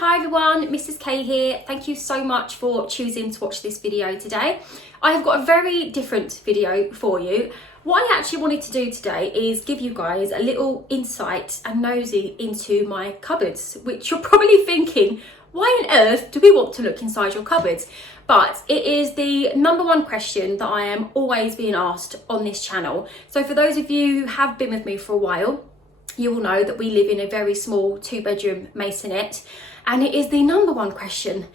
Hi everyone, Mrs. K here. Thank you so much for choosing to watch this video today. I have got a very different video for you. What I actually wanted to do today is give you guys a little insight and nosy into my cupboards, which you're probably thinking, why on earth do we want to look inside your cupboards? But it is the number one question that I am always being asked on this channel. So for those of you who have been with me for a while, you will know that we live in a very small 2-bedroom maisonette, and it is the number one question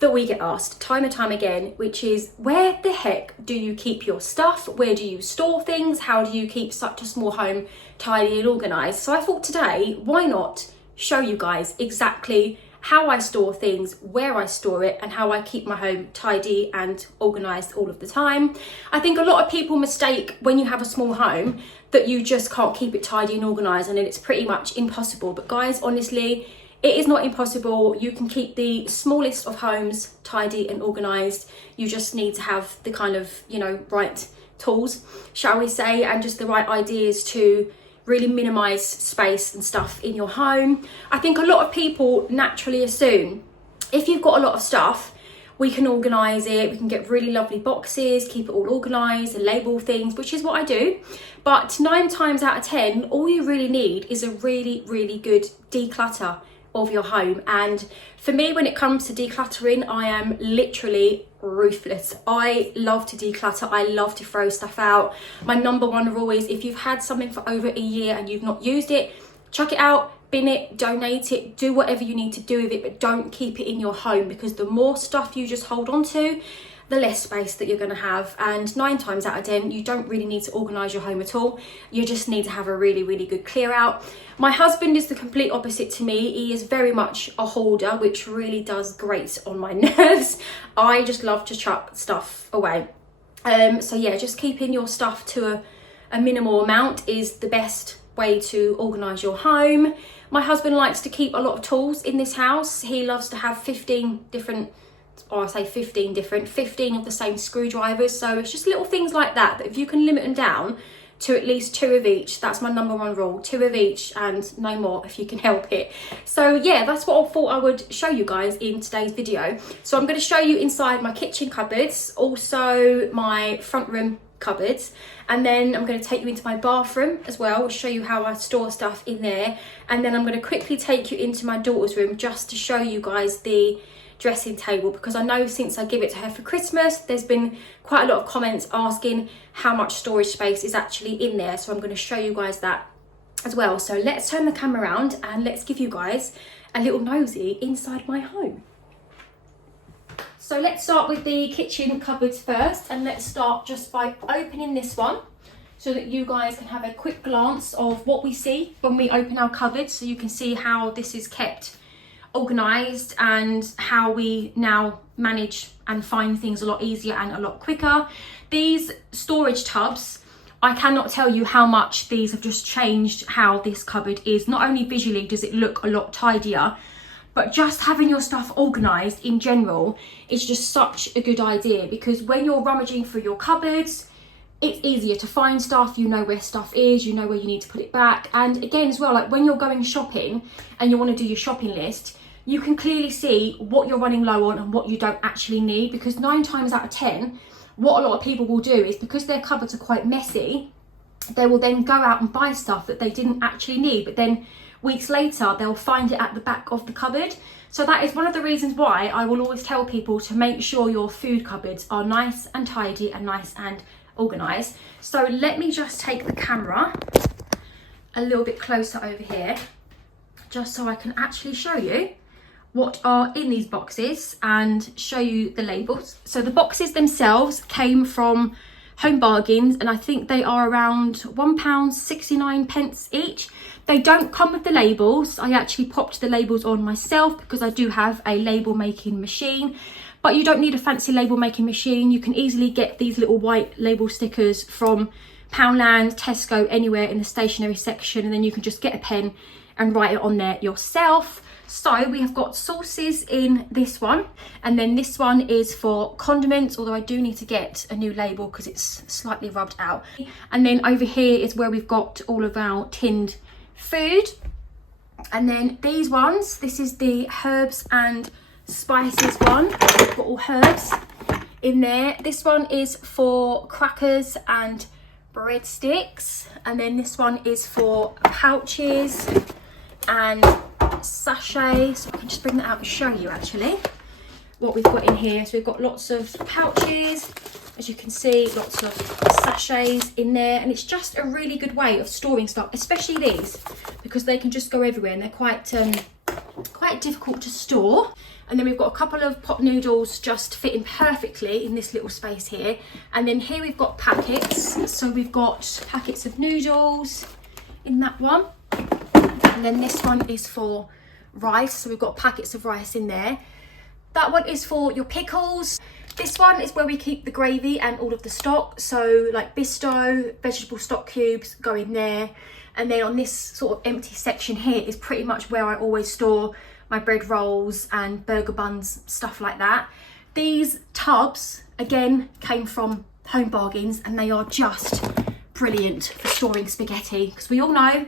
that we get asked time and time again, which is, where the heck do you keep your stuff? Where do you store things? How do you keep such a small home tidy and organised? So I thought today, why not show you guys exactly how I store things, where I store it, and how I keep my home tidy and organised all of the time. I think a lot of people mistake when you have a small home that you just can't keep it tidy and organised and then it's pretty much impossible. But guys, honestly, it is not impossible. You can keep the smallest of homes tidy and organised. You just need to have the kind of, right tools, shall we say, and just the right ideas to really minimise space and stuff in your home. I think a lot of people naturally assume if you've got a lot of stuff, we can organise it, we can get really lovely boxes, keep it all organised and label things, which is what I do. But 9 times out of 10, all you really need is a really, really good declutter of your home. And for me, when it comes to decluttering, I am literally ruthless. I love to declutter. I love to throw stuff out. My number one rule is, if you've had something for over a year and you've not used it, chuck it out, bin it, donate it, do whatever you need to do with it, but don't keep it in your home, because the more stuff you just hold on to, the less space that you're going to have. And 9 times out of 10, you don't really need to organise your home at all. You just need to have a really, really good clear out. My husband is the complete opposite to me. He is very much a hoarder, which really does grate on my nerves. I just love to chuck stuff away. So yeah, just keeping your stuff to a minimal amount is the best way to organise your home. My husband likes to keep a lot of tools in this house. He loves to have 15 different, or I say 15 different, 15 of the same screwdrivers. So it's just little things like that, that if you can limit them down to at least 2 of each, that's my number one rule, 2 of each and no more if you can help it. So yeah, that's what I thought I would show you guys in today's video. So I'm going to show you inside my kitchen cupboards, also my front room cupboards, and then I'm going to take you into my bathroom as well, show you how I store stuff in there, and then I'm going to quickly take you into my daughter's room just to show you guys the dressing table, because I know since I give it to her for Christmas, there's been quite a lot of comments asking how much storage space is actually in there. So I'm going to show you guys that as well. So let's turn the camera around and let's give you guys a little nosy inside my home. So let's start with the kitchen cupboards first, and let's start just by opening this one so that you guys can have a quick glance of what we see when we open our cupboards, so you can see how this is kept organised and how we now manage and find things a lot easier and a lot quicker. These storage tubs, I cannot tell you how much these have just changed how this cupboard is. Not only visually does it look a lot tidier, but just having your stuff organised in general is just such a good idea, because when you're rummaging through your cupboards, it's easier to find stuff, you know where stuff is, you know where you need to put it back. And again as well, like when you're going shopping and you want to do your shopping list, you can clearly see what you're running low on and what you don't actually need, because 9 times out of 10, what a lot of people will do is, because their cupboards are quite messy, they will then go out and buy stuff that they didn't actually need, but then weeks later they'll find it at the back of the cupboard. So that is one of the reasons why I will always tell people to make sure your food cupboards are nice and tidy and nice and organised. So let me just take the camera a little bit closer over here, just so I can actually show you what are in these boxes and show you the labels. So the boxes themselves came from Home Bargains, and I think they are around £1.69 each. They don't come with the labels. I actually popped the labels on myself because I do have a label making machine, but you don't need a fancy label making machine. You can easily get these little white label stickers from Poundland, Tesco, anywhere in the stationery section, and then you can just get a pen and write it on there yourself. So we have got sauces in this one, and then this one is for condiments, although I do need to get a new label because it's slightly rubbed out. And then over here is where we've got all of our tinned food. And then these ones, this is the herbs and spices one. We've got all herbs in there. This one is for crackers and breadsticks. And then this one is for pouches and sachets. So I can just bring that out and show you actually what we've got in here. So we've got lots of pouches, as you can see, lots of sachets in there, and it's just a really good way of storing stuff, especially these, because they can just go everywhere and they're quite difficult to store. And then we've got a couple of pot noodles just fitting perfectly in this little space here. And then here we've got packets. So we've got packets of noodles in that one. And then this one is for rice. So we've got packets of rice in there. That one is for your pickles. This one is where we keep the gravy and all of the stock. So like Bisto, vegetable stock cubes go in there. And then on this sort of empty section here is pretty much where I always store my bread rolls and burger buns, stuff like that. These tubs, again, came from Home Bargains, and they are just brilliant for storing spaghetti. Because we all know,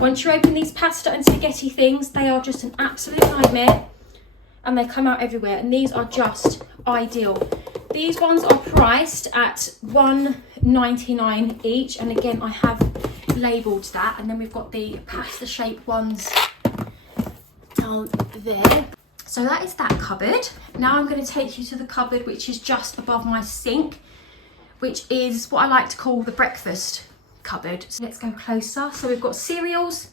once you open these pasta and spaghetti things, they are just an absolute nightmare. And they come out everywhere, and these are just ideal. These ones are priced at $1.99 each, and again I have labelled that. And then we've got the pasta shaped ones down there. So that is that cupboard. Now I'm going to take you to the cupboard which is just above my sink, which is what I like to call the breakfast cupboard. So let's go closer. So we've got cereals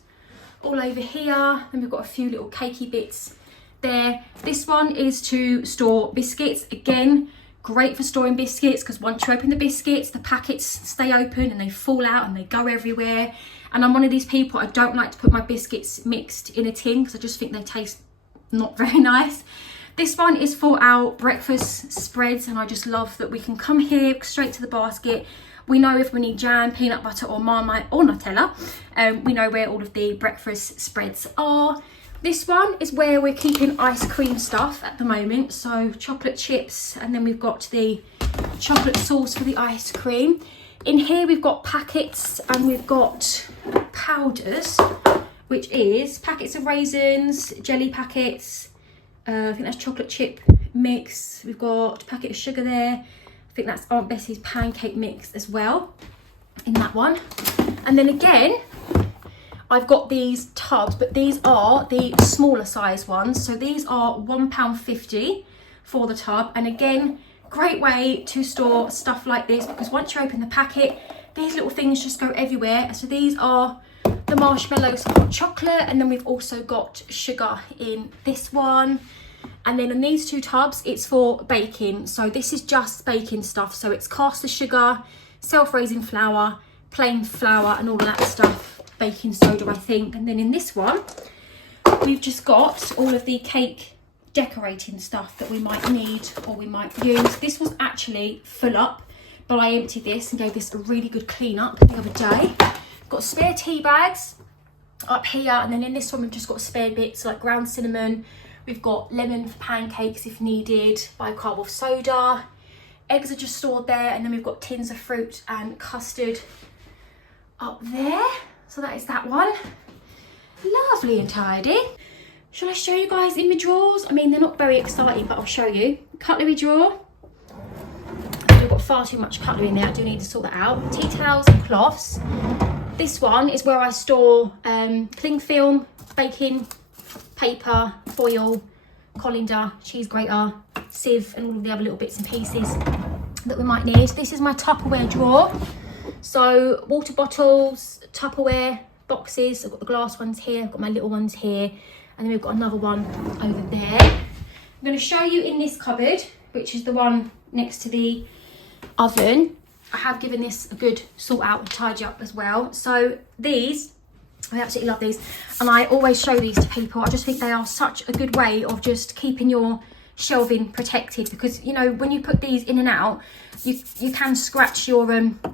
all over here, and we've got a few little cakey bits there. This one is to store biscuits. Again, great for storing biscuits, because once you open the biscuits, the packets stay open and they fall out and they go everywhere. And I'm one of these people, I don't like to put my biscuits mixed in a tin because I just think they taste not very nice. This one is for our breakfast spreads, and I just love that we can come here straight to the basket. We know if we need jam, peanut butter or Marmite or Nutella. We know where all of the breakfast spreads are. This one is where we're keeping ice cream stuff at the moment. So chocolate chips, and then we've got the chocolate sauce for the ice cream. In here we've got packets, and we've got powders, which is packets of raisins, jelly packets. I think that's chocolate chip mix. We've got a packet of sugar there. I think that's Aunt Bessie's pancake mix as well in that one. And then again, I've got these tubs, but these are the smaller size ones. So these are £1.50 for the tub. And again, great way to store stuff like this, because once you open the packet, these little things just go everywhere. So these are the marshmallows hot chocolate, and then we've also got sugar in this one. And then in these two tubs, it's for baking. So this is just baking stuff. So it's caster sugar, self-raising flour, plain flour, and all of that stuff. Baking soda, I think. And then in this one, we've just got all of the cake decorating stuff that we might need or we might use. This was actually full up, but I emptied this and gave this a really good clean up the other day. Got spare tea bags up here, and then in this one we've just got spare bits like ground cinnamon. We've got lemon for pancakes if needed, bicarb of soda. Eggs are just stored there, and then we've got tins of fruit and custard up there. So that is that one. Lovely and tidy. Shall I show you guys in my drawers? I mean, they're not very exciting, but I'll show you. Cutlery drawer. I've got far too much cutlery in there. I do need to sort that out. Tea towels and cloths. This one is where I store cling film, baking paper, foil, colander, cheese grater, sieve, and all of the other little bits and pieces that we might need. This is my Tupperware drawer. So water bottles, Tupperware boxes. I've got the glass ones here, I've got my little ones here, and then we've got another one over there. I'm going to show you in this cupboard, which is the one next to the oven. I have given this a good sort out and tidy up as well. So these, I absolutely love these, and I always show these to people. I just think they are such a good way of just keeping your shelving protected, because you know when you put these in and out, you can scratch your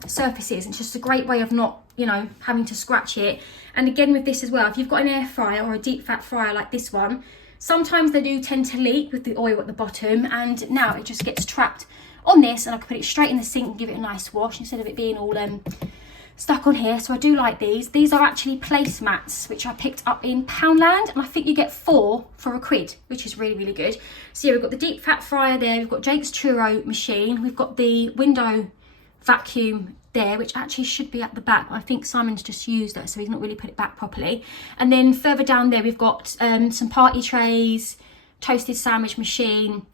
surfaces. It's just a great way of not, you know, having to scratch it. And again with this as well, if you've got an air fryer or a deep fat fryer like this one, sometimes they do tend to leak with the oil at the bottom, and now it just gets trapped on this, and I can put it straight in the sink and give it a nice wash instead of it being all stuck on here, so I do like these. These are actually placemats, which I picked up in Poundland, and I think you get 4 for £1, which is really, really good. So yeah, we've got the deep fat fryer there, we've got Jake's churro machine, we've got the window vacuum there, which actually should be at the back. I think Simon's just used it, so he's not really put it back properly. And then further down there, we've got some party trays, toasted sandwich machine,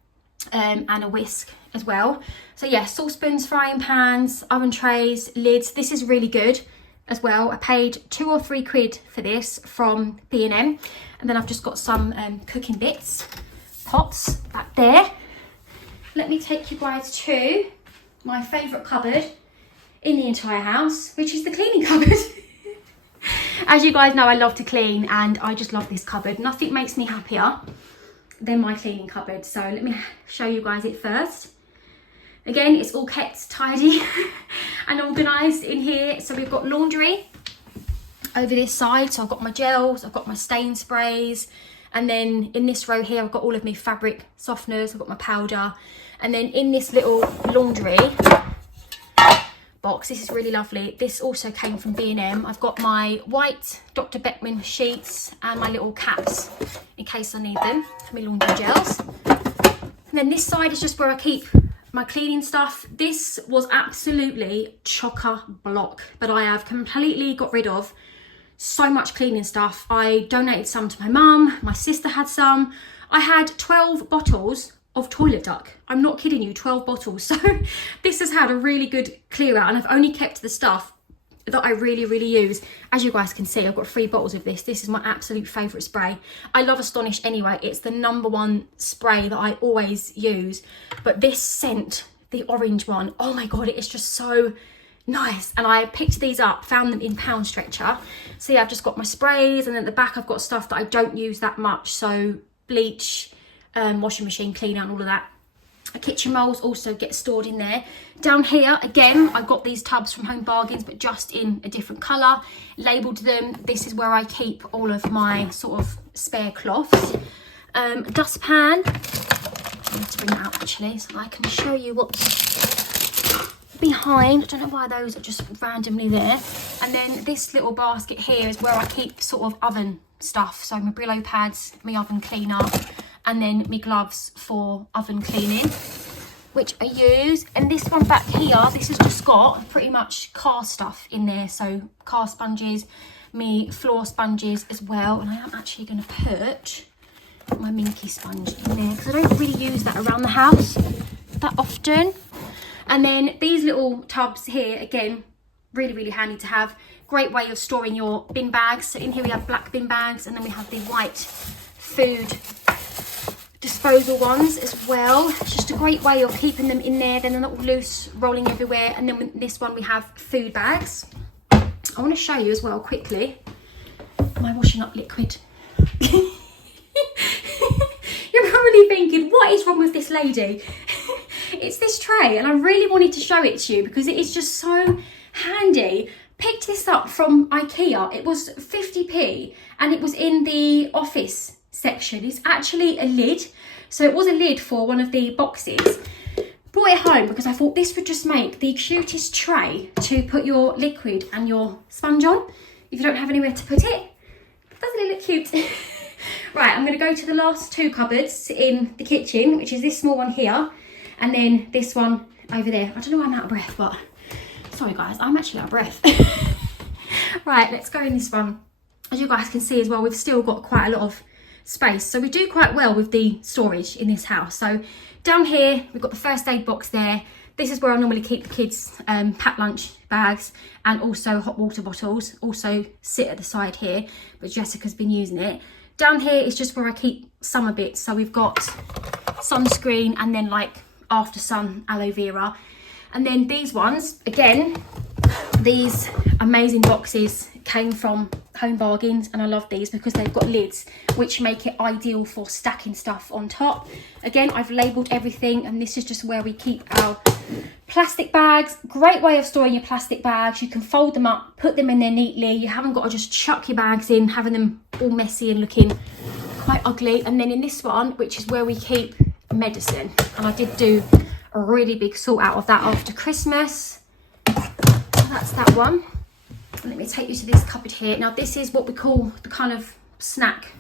and a whisk as well. So yeah, saucepans, frying pans, oven trays, lids. This is really good as well. I paid £2 or £3 for this from B&M. And then I've just got some cooking bits, pots back there. Let me take you guys to my favourite cupboard in the entire house, which is the cleaning cupboard. As you guys know, I love to clean, and I just love this cupboard. Nothing makes me happier than my cleaning cupboard. So let me show you guys it first. Again, it's all kept tidy and organised in here. So we've got laundry over this side. So I've got my gels, I've got my stain sprays, and then in this row here, I've got all of my fabric softeners, I've got my powder. And then in this little laundry box, this is really lovely. This also came from B&M. I've got my white Dr. Beckman sheets and my little caps in case I need them for my laundry gels. And then this side is just where I keep my cleaning stuff. This was absolutely chock-a-block, but I have completely got rid of so much cleaning stuff. I donated some to my mum, my sister had some. I had 12 bottles of toilet duck. I'm not kidding you, 12 bottles. So this has had a really good clear out, and I've only kept the stuff that I really, really use. As you guys can see, I've got 3 bottles of this. This is my absolute favourite spray. I love Astonish anyway. It's the #1 spray that I always use. But this scent, the orange one, oh my God, it is just so nice. And I picked these up, found them in Pound Stretcher. So yeah, I've just got my sprays, and at the back I've got stuff that I don't use that much. So bleach, washing machine cleaner and all of that. Kitchen rolls also get stored in there. Down here, again, I got these tubs from Home Bargains, but just in a different colour. Labelled them. This is where I keep all of my sort of spare cloths. Dustpan. I need to bring that out actually, so I can show you what's behind. I don't know why those are just randomly there. And then this little basket here is where I keep sort of oven stuff. So my Brillo pads, my oven cleaner, and then my gloves for oven cleaning, which I use. And this one back here, this has just got pretty much car stuff in there. So car sponges, me floor sponges as well. And I am actually going to put my Minky sponge in there because I don't really use that around the house that often. And then these little tubs here, again, really, really handy to have. Great way of storing your bin bags. So in here we have black bin bags, and then we have the white food disposal ones as well. It's just a great way of keeping them in there. Then they're not loose, rolling everywhere. And then with this one we have food bags. I want to show you as well quickly my washing up liquid. You're probably thinking, what is wrong with this lady? It's this tray, and I really wanted to show it to you because it is just so handy. Picked this up from IKEA. It was 50p, and it was in the office section. It's actually a lid, so it was a lid for one of the boxes. Brought it home because I thought this would just make the cutest tray to put your liquid and your sponge on if you don't have anywhere to put it. Doesn't it look cute? Right, I'm going to go to the last 2 cupboards in the kitchen, which is this small one here, and then this one over there. I don't know why I'm out of breath, but sorry guys, I'm actually out of breath. Right, let's go in this one. As you guys can see as well, we've still got quite a lot of space, so we do quite well with the storage in this house. So down here we've got the first aid box there. This is where I normally keep the kids' packed lunch bags, and also hot water bottles also sit at the side here, but Jessica's been using it. Down here is just where I keep summer bits. So we've got sunscreen, and then like after sun aloe vera. And then these ones, again, these amazing boxes came from Home Bargains, and I love these because they've got lids which make it ideal for stacking stuff on top. Again, I've labelled everything, and this is just where we keep our plastic bags. Great way of storing your plastic bags. You can fold them up, put them in there neatly. You haven't got to just chuck your bags in, having them all messy and looking quite ugly. And then in this one, which is where we keep medicine, and I did do a really big sort out of that after Christmas. So that's that one. let me take you to this cupboard here. Now this is what we call the kind of snack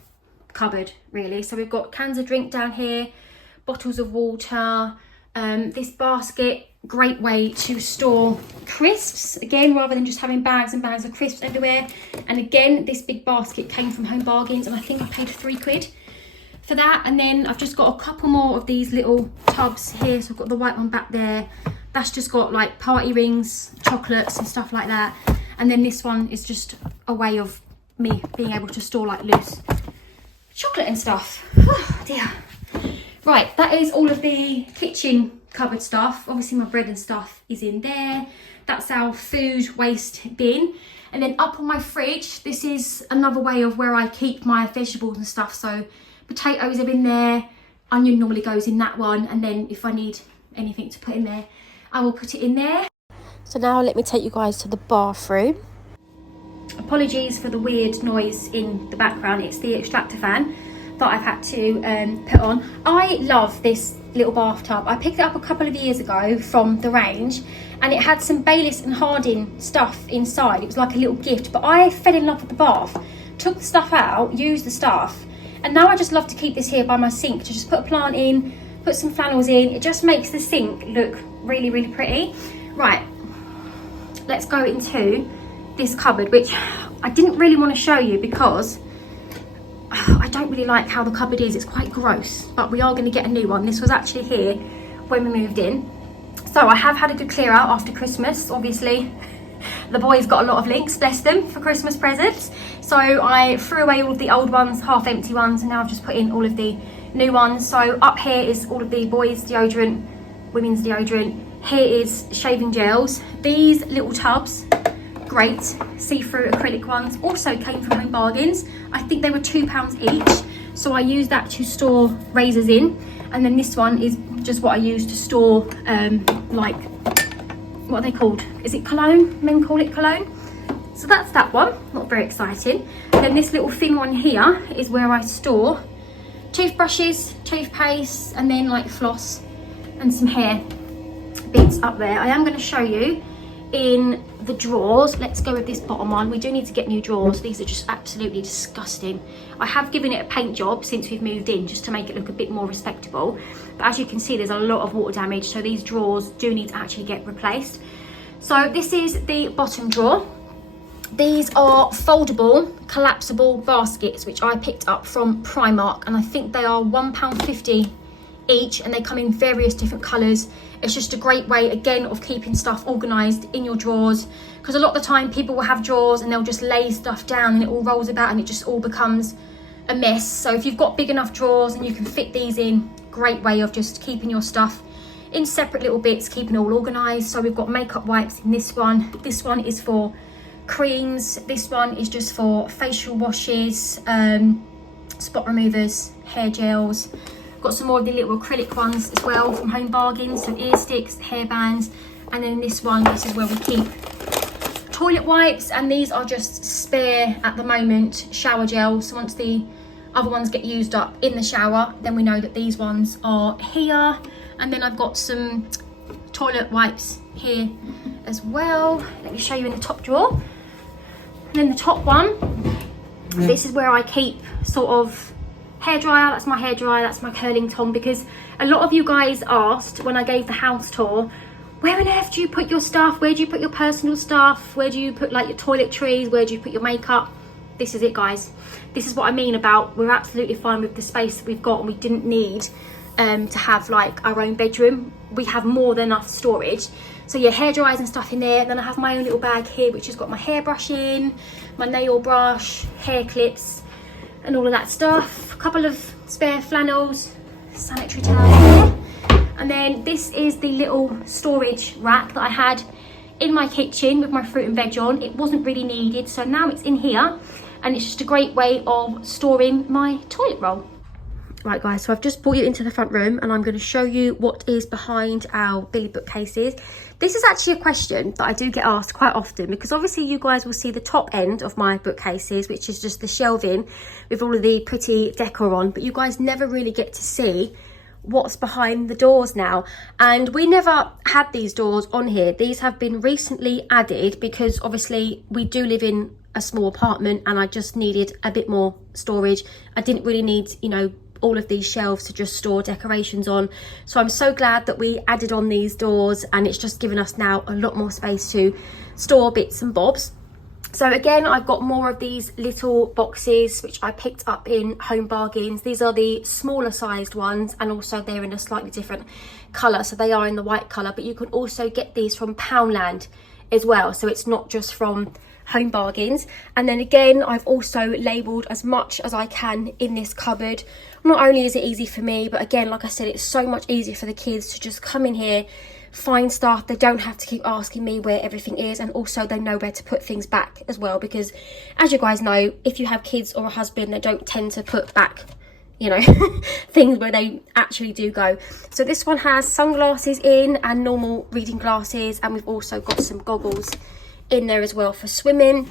cupboard really. So we've got cans of drink down here, bottles of water, this basket, great way to store crisps, again, rather than just having bags and bags of crisps everywhere. And again, this big basket came from Home Bargains, and I think I paid £3 for that. And then I've just got a couple more of these little tubs here. So I've got the white one back there, that's just got like party rings, chocolates and stuff like that. And then this one is just a way of me being able to store like loose chocolate and stuff. Oh dear. Right, that is all of the kitchen cupboard stuff. Obviously my bread and stuff is in there. That's our food waste bin. And then up on my fridge, this is another way of where I keep my vegetables and stuff. So potatoes are in there, onion normally goes in that one, and then if I need anything to put in there, I will put it in there. So now let me take you guys to the bathroom. Apologies for the weird noise in the background, it's the extractor fan that I've had to put on. I love this little bathtub. I picked it up a couple of years ago from the range, and it had some Bayliss and Harding stuff inside. It was like a little gift, but I fell in love with the bath, took the stuff out, used the stuff, and now I just love to keep this here by my sink to just put a plant in, put some flannels in. It just makes the sink look really, really pretty. Right, let's go into this cupboard, which I didn't really want to show you because I don't really like how the cupboard is. It's quite gross, but we are going to get a new one. This was actually here when we moved in. So I have had a good clear out after Christmas. Obviously, the boys got a lot of links, bless them, for Christmas presents. So I threw away all of the old ones, half empty ones, and now I've just put in all of the new ones. So up here is all of the boys' deodorant, women's deodorant. Here is shaving gels. These little tubs, great see-through acrylic ones, also came from Home Bargains. I think they were £2 each, so I used that to store razors in. And then this one is just what I use to store like, what are they called, is it cologne? Men call it cologne. So that's that one, not very exciting. And then this little thin one here is where I store toothbrushes, toothpaste, and then like floss and some hair bits up there. I am going to show you in the drawers. Let's go with this bottom one. We do need to get new drawers. These are just absolutely disgusting. I have given it a paint job since we've moved in just to make it look a bit more respectable, but as you can see there's a lot of water damage, so these drawers do need to actually get replaced. So this is the bottom drawer. These are foldable, collapsible baskets which I picked up from Primark, and I think they are £1.50 each, and they come in various different colours. It's just a great way again of keeping stuff organised in your drawers, because a lot of the time people will have drawers and they'll just lay stuff down and it all rolls about and it just all becomes a mess. So if you've got big enough drawers and you can fit these in, great way of just keeping your stuff in separate little bits, keeping it all organised. So we've got makeup wipes in this one. This one is for creams. This one is just for facial washes, spot removers, hair gels. Got some more of the little acrylic ones as well from Home Bargains, so ear sticks, hair bands. And then this one, this is where we keep toilet wipes, and these are just spare at the moment shower gel. So once the other ones get used up in the shower, then we know that these ones are here. And then I've got some toilet wipes here as well. Let me show you in the top drawer. And then the top one, this is where I keep sort of hairdryer. That's my hairdryer, that's my curling tong, because a lot of you guys asked when I gave the house tour, where on earth do you put your stuff? Where do you put your personal stuff? Where do you put like your toiletries? Where do you put your makeup? This is it, guys. This is what I mean about we're absolutely fine with the space that we've got, and we didn't need to have like our own bedroom. We have more than enough storage. So yeah, hair dryers and stuff in there. Then I have my own little bag here which has got my hairbrush in, my nail brush, hair clips and all of that stuff. A couple of spare flannels, sanitary towels here. And then this is the little storage rack that I had in my kitchen with my fruit and veg on. It wasn't really needed, so now it's in here, and it's just a great way of storing my toilet roll. Right guys, so I've just brought you into the front room and I'm going to show you what is behind our Billy bookcases. This is actually a question that I do get asked quite often, because obviously you guys will see the top end of my bookcases, which is just the shelving with all of the pretty decor on, but you guys never really get to see what's behind the doors now. And we never had these doors on here. These have been recently added because obviously we do live in a small apartment and I just needed a bit more storage. I didn't really need, you know, all of these shelves to just store decorations on. So I'm so glad that we added on these doors, and it's just given us now a lot more space to store bits and bobs. So again, I've got more of these little boxes which I picked up in Home Bargains. These are the smaller sized ones, and also they're in a slightly different colour. So they are in the white colour, but you can also get these from Poundland as well. So it's not just from Home Bargains. And then again, I've also labelled as much as I can in this cupboard. Not only is it easy for me, but again, like I said, it's so much easier for the kids to just come in here, find stuff. They don't have to keep asking me where everything is, and also they know where to put things back as well, because as you guys know, if you have kids or a husband, they don't tend to put back, you know, things where they actually do go. So this one has sunglasses in and normal reading glasses, and we've also got some goggles in there as well for swimming.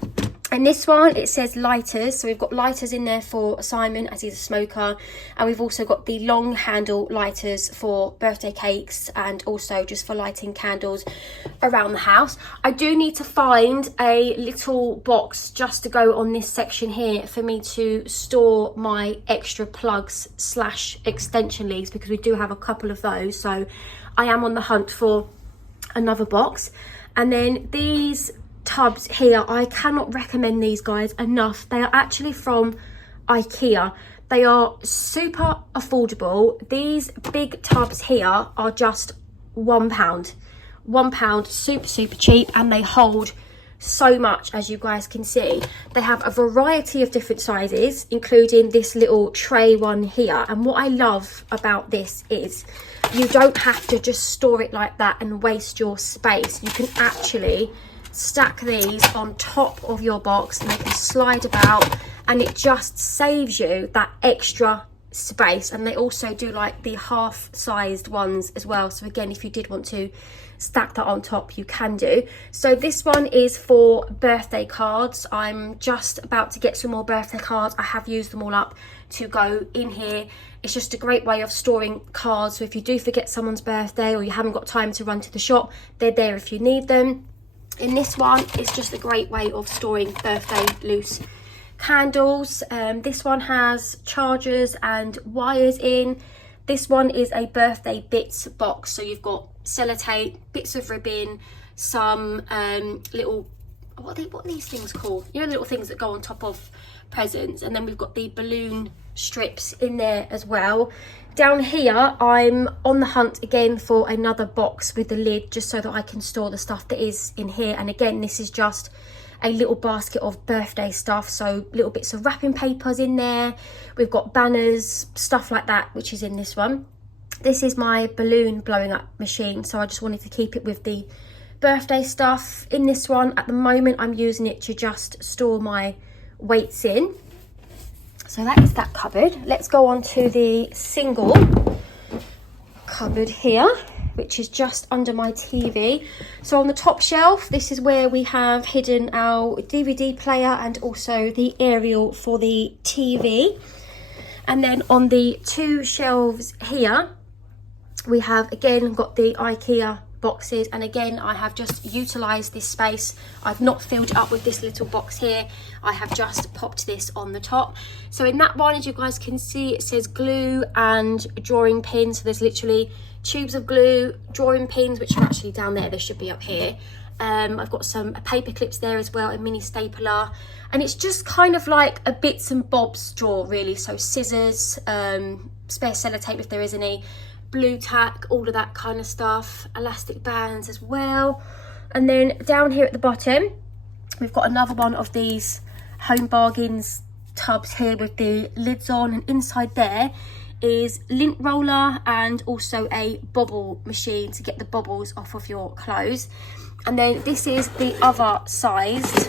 And this one, it says lighters, so we've got lighters in there for Simon as he's a smoker, and we've also got the long handle lighters for birthday cakes and also just for lighting candles around the house. I do need to find a little box just to go on this section here for me to store my extra plugs / extension leads, because we do have a couple of those, so I am on the hunt for another box. And then these tubs here, I cannot recommend these guys enough. They are actually from IKEA. They are super affordable. These big tubs here are just £1, super cheap, and they hold so much, as you guys can see. They have a variety of different sizes, including this little tray one here. And what I love about this is you don't have to just store it like that and waste your space. You can actually stack these on top of your box and they can slide about, and it just saves you that extra space. And they also do like the half-sized ones as well, so again, if you did want to stack that on top, you can do. So this one is for birthday cards. I'm just about to get some more birthday cards. I have used them all up to go in here. It's just a great way of storing cards, so if you do forget someone's birthday or you haven't got time to run to the shop, they're there if you need them. In this one, it's just a great way of storing birthday loose candles. This one has chargers and wires in. This one is a birthday bits box, so you've got sellotape, bits of ribbon, some little, what are these things called? You know, the little things that go on top of presents. And then we've got the balloon strips in there as well. Down here, I'm on the hunt again for another box with the lid, just so that I can store the stuff that is in here. And again, this is just a little basket of birthday stuff, so little bits of wrapping papers in there. We've got banners, stuff like that, which is in this one. This is my balloon blowing up machine, so I just wanted to keep it with the birthday stuff. In this one, at the moment, I'm using it to just store my weights in. So that is that cupboard. Let's go on to the single cupboard here, which is just under my TV. So on the top shelf, this is where we have hidden our DVD player and also the aerial for the TV. And then on the two shelves here, we have again got the IKEA boxes, and again I have just utilised this space. I've not filled it up with this little box here. I have just popped this on the top. So in that one, as you guys can see, it says glue and drawing pins. So there's literally tubes of glue, drawing pins, which are actually down there. They should be up here. I've got some paper clips there as well, a mini stapler, and it's just kind of like a bits and bobs drawer really. So scissors, spare sellotape if there is any, blue tack, all of that kind of stuff, elastic bands as well. And then down here at the bottom, we've got another one of these Home Bargains tubs here with the lids on, and inside there is lint roller and also a bobble machine to get the bobbles off of your clothes. And then this is the other sized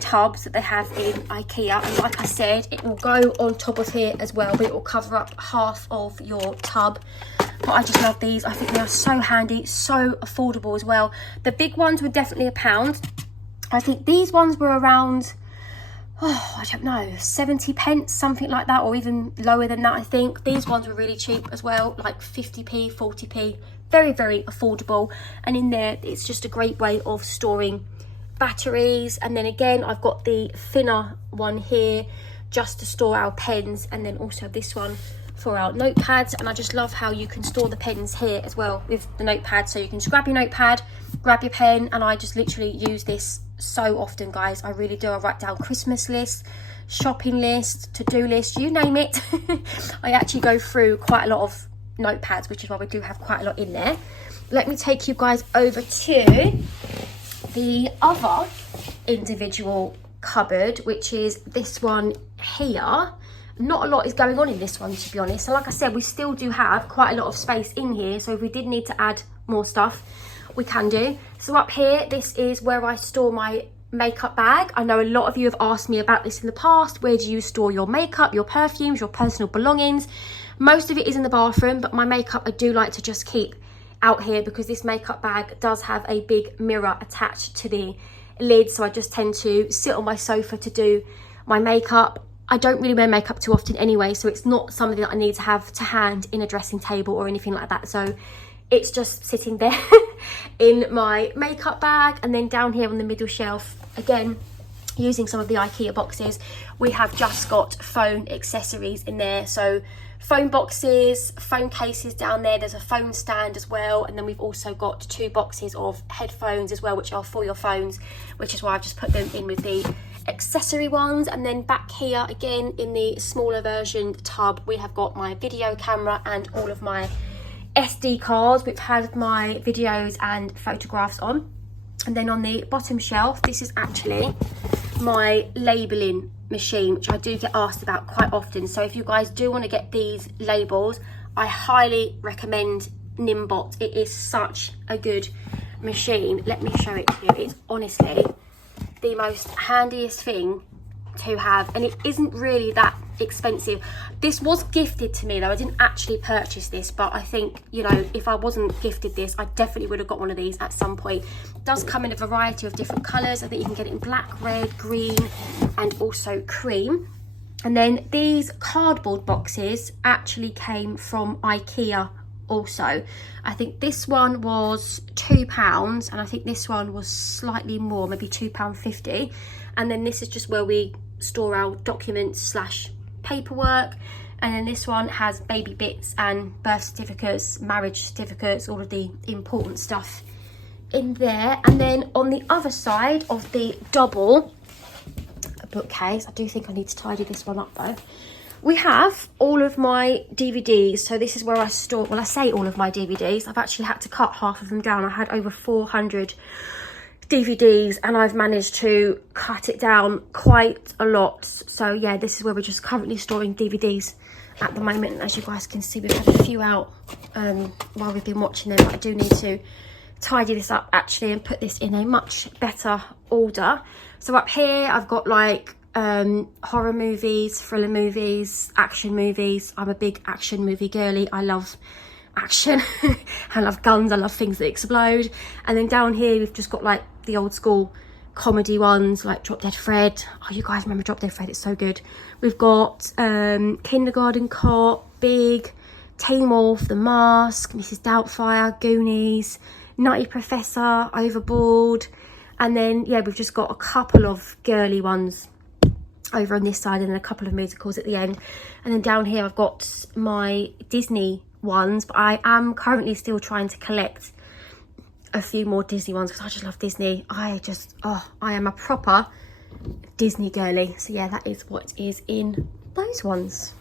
tubs that they have in IKEA, and like I said, it will go on top of here as well, but it will cover up half of your tub. But I just love these. I think they are so handy, so affordable as well. The big ones were definitely £1. I think these ones were around oh, I don't know, 70 pence, something like that, or even lower than that, I think. These ones were really cheap as well, like 50p, 40p, very, very affordable. And in there, it's just a great way of storing batteries. And then again, I've got the thinner one here just to store our pens, and then also this one for our notepads. And I just love how you can store the pens here as well with the notepad. So you can just grab your notepad, grab your pen, and I just literally use this so often, guys. I really do. I write down Christmas lists, shopping lists, to-do lists, you name it. I actually go through quite a lot of notepads, which is why we do have quite a lot in there. Let me take you guys over to the other individual cupboard, which is this one here. Not a lot is going on in this one, to be honest. And like I said, we still do have quite a lot of space in here, so if we did need to add more stuff, we can do. So up here, this is where I store my makeup bag. I know a lot of you have asked me about this in the past. Where do you store your makeup, your perfumes, your personal belongings? Most of it is in the bathroom, but my makeup I do like to just keep out here, because this makeup bag does have a big mirror attached to the lid, so I just tend to sit on my sofa to do my makeup. I don't really wear makeup too often anyway, so it's not something that I need to have to hand in a dressing table or anything like that. So it's just sitting there in my makeup bag. And then down here on the middle shelf, again, using some of the IKEA boxes, we have just got phone accessories in there. So phone boxes, phone cases down there. There's a phone stand as well. And then we've also got 2 boxes of headphones as well, which are for your phones, which is why I've just put them in with the accessory ones. And then back here again in the smaller version tub, we have got my video camera and all of my SD cards. We've had my videos and photographs on. And then on the bottom shelf, this is actually my labelling machine, which I do get asked about quite often. So if you guys do want to get these labels, I highly recommend Nimbot. It is such a good machine. Let me show it to you. It's honestly the most handiest thing to have, and it isn't really that expensive. This was gifted to me though. I didn't actually purchase this, but I think, you know, if I wasn't gifted this, I definitely would have got one of these at some point. It does come in a variety of different colours. I think you can get it in black, red, green, and also cream. And then these cardboard boxes actually came from IKEA also. I think this one was £2, and I think this one was slightly more, maybe £2.50. And then this is just where we store our documents / paperwork. And then this one has baby bits and birth certificates, marriage certificates, all of the important stuff in there. And then on the other side of the double bookcase, I do think I need to tidy this one up though, we have all of my DVDs. So this is where I store, well, I say all of my DVDs. I've actually had to cut half of them down. I had over 400 DVDs and I've managed to cut it down quite a lot. So yeah, this is where we're just currently storing DVDs at the moment. And as you guys can see, we've had a few out while we've been watching them. But I do need to tidy this up actually and put this in a much better order. So up here, I've got like horror movies, thriller movies, action movies. I'm a big action movie girly. I love action. I love guns. I love things that explode. And then down here, we've just got like the old school comedy ones like Drop Dead Fred. Oh, you guys remember Drop Dead Fred? It's so good. We've got Kindergarten Cop, Big, Teen Wolf, The Mask, Mrs. Doubtfire, Goonies, Nutty Professor, Overboard. And then, yeah, we've just got a couple of girly ones over on this side and then a couple of musicals at the end. And then down here, I've got my Disney ones, but I am currently still trying to collect a few more Disney ones because I just love Disney. I am a proper Disney girly. So yeah, that is what is in those ones.